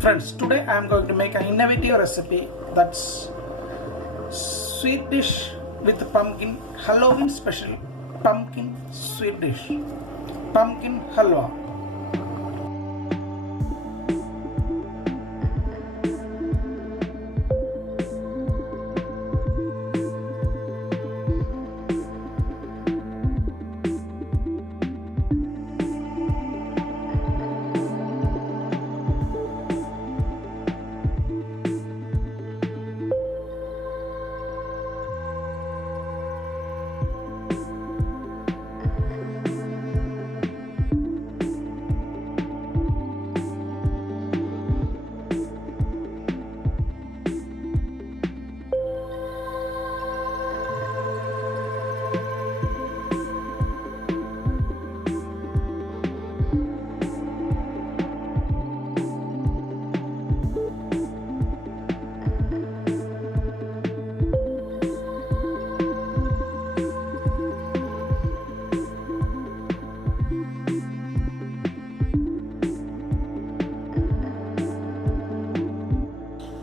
Friends, today I am going to make an innovative recipe that's sweet dish with pumpkin Halloween special pumpkin sweet dish, pumpkin halwa.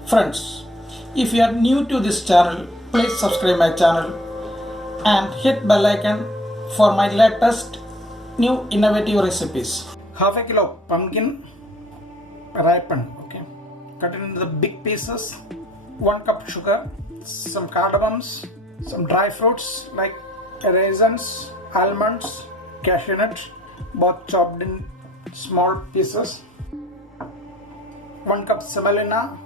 Friends, if you are new to this channel, please subscribe my channel and hit bell icon for my latest new innovative recipes. Half a kilo pumpkin ripened, okay. Cut it into the big pieces. 1 cup sugar, some cardamoms, some dry fruits like raisins, almonds, cashew nuts, both chopped in small pieces. 1 cup semolina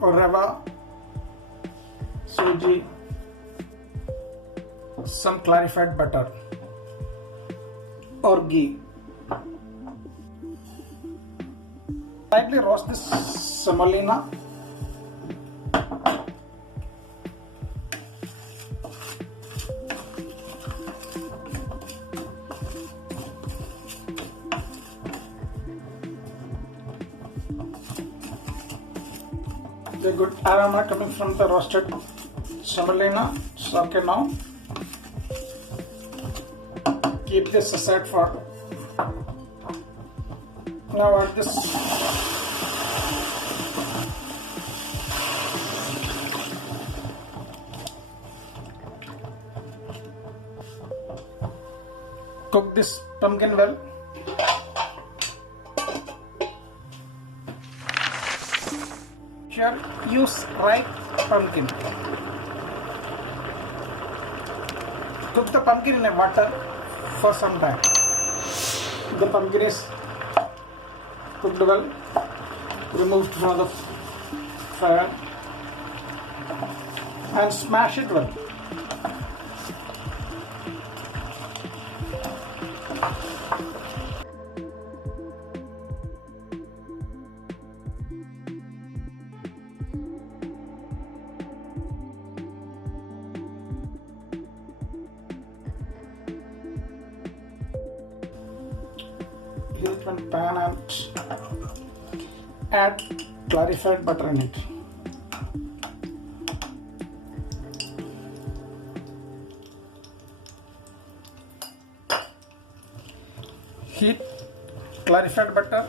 or rava, suji, some clarified butter or ghee. Lightly roast this semolina. The good aroma coming from the roasted semolina. It's okay now. Keep this aside for. Now add this. Cook this pumpkin well. Use ripe pumpkin. Cook the pumpkin in a water for some time. The pumpkin is cooked well. Removed from the fire and smash it well. Heat one pan and add clarified butter in it. Heat clarified butter.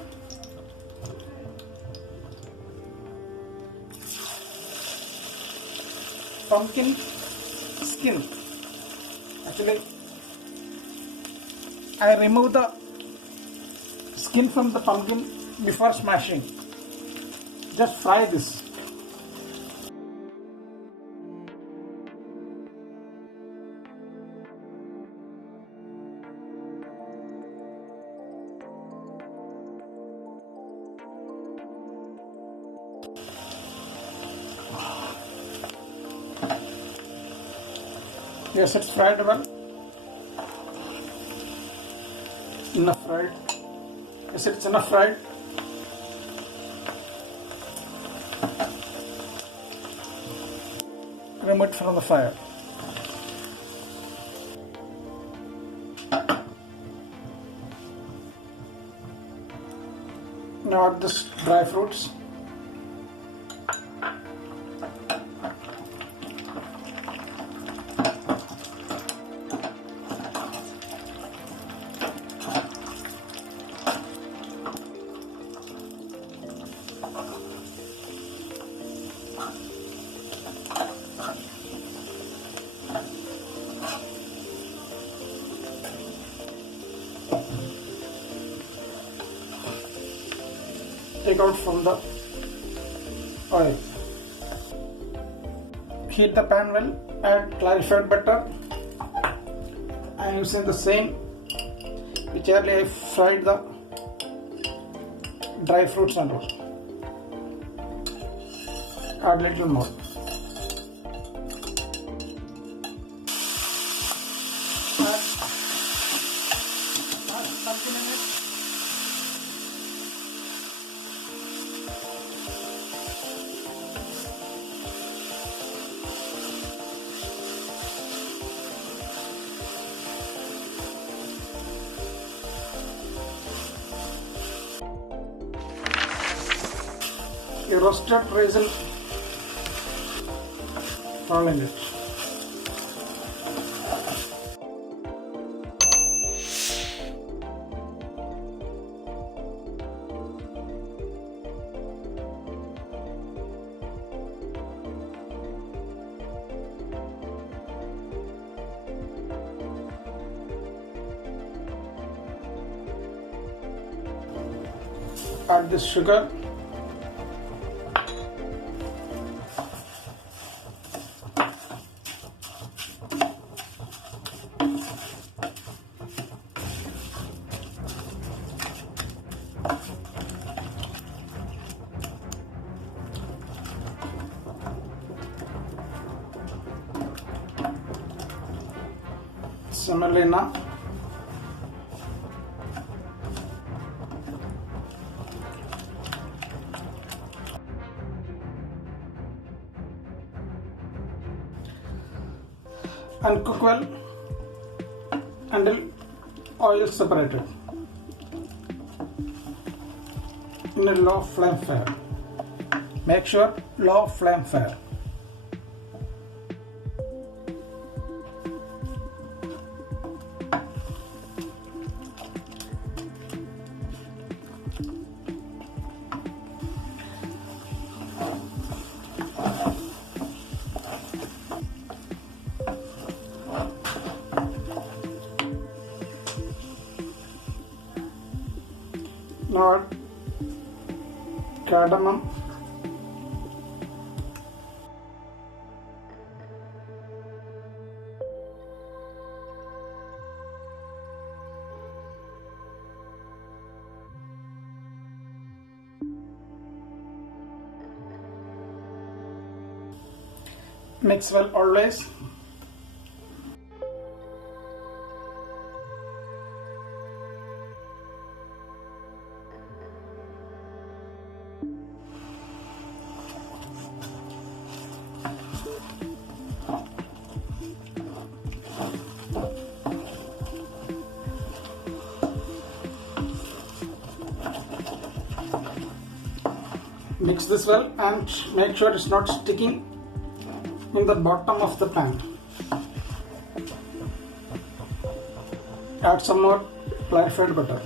Pumpkin skin. Actually, I remove the skin from the pumpkin before smashing. Just fry this. Yes, it's fried well. Enough fried. Yes, it's enough fried. Remove it from the fire. Now add this dry fruits. take out from the oil. Heat the pan well, add clarified butter. I am using the same which earlier I fried the dry fruits and all. Add little more. Add pumpkin in it. A roasted raisin all in it. Add this sugar. Semolina. And cook well until oil is separated in a low flame fire. Make sure low flame fire. Now add cardamom, mix well always. Mix this well and make sure it's not sticking in the bottom of the pan. Add some more clarified butter.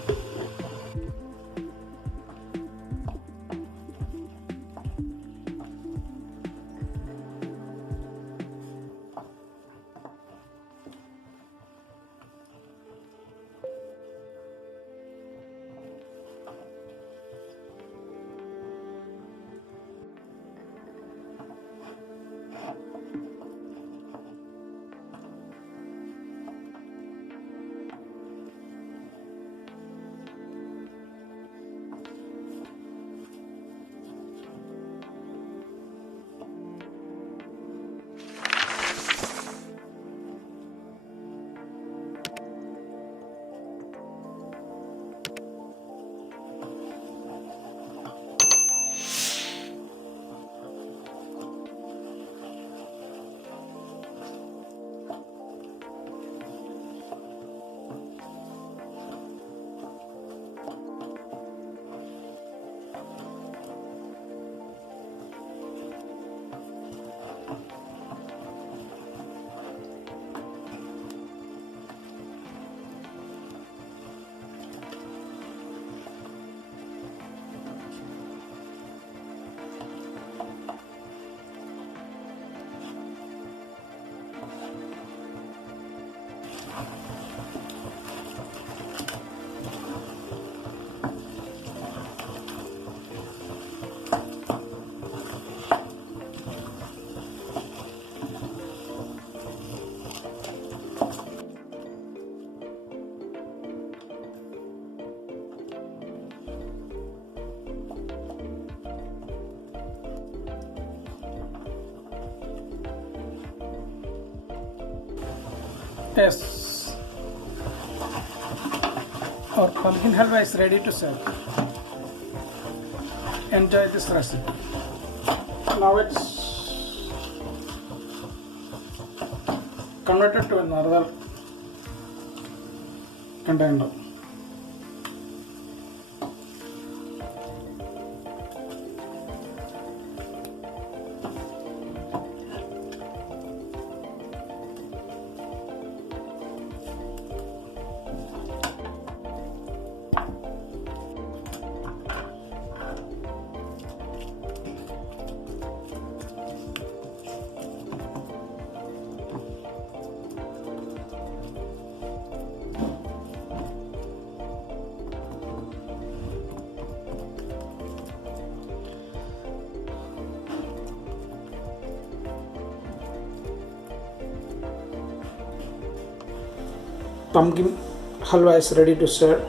Yes, our pumpkin halwa is ready to serve. Enjoy this recipe. Now it's converted to another container. Pumpkin halwa is ready to serve.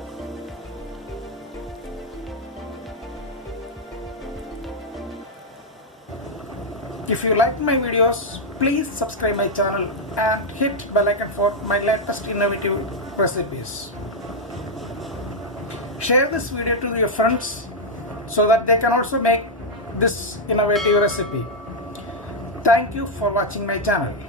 If you like my videos, please subscribe my channel and hit bell icon for my latest innovative recipes. Share this video to your friends so that they can also make this innovative recipe. Thank you for watching my channel.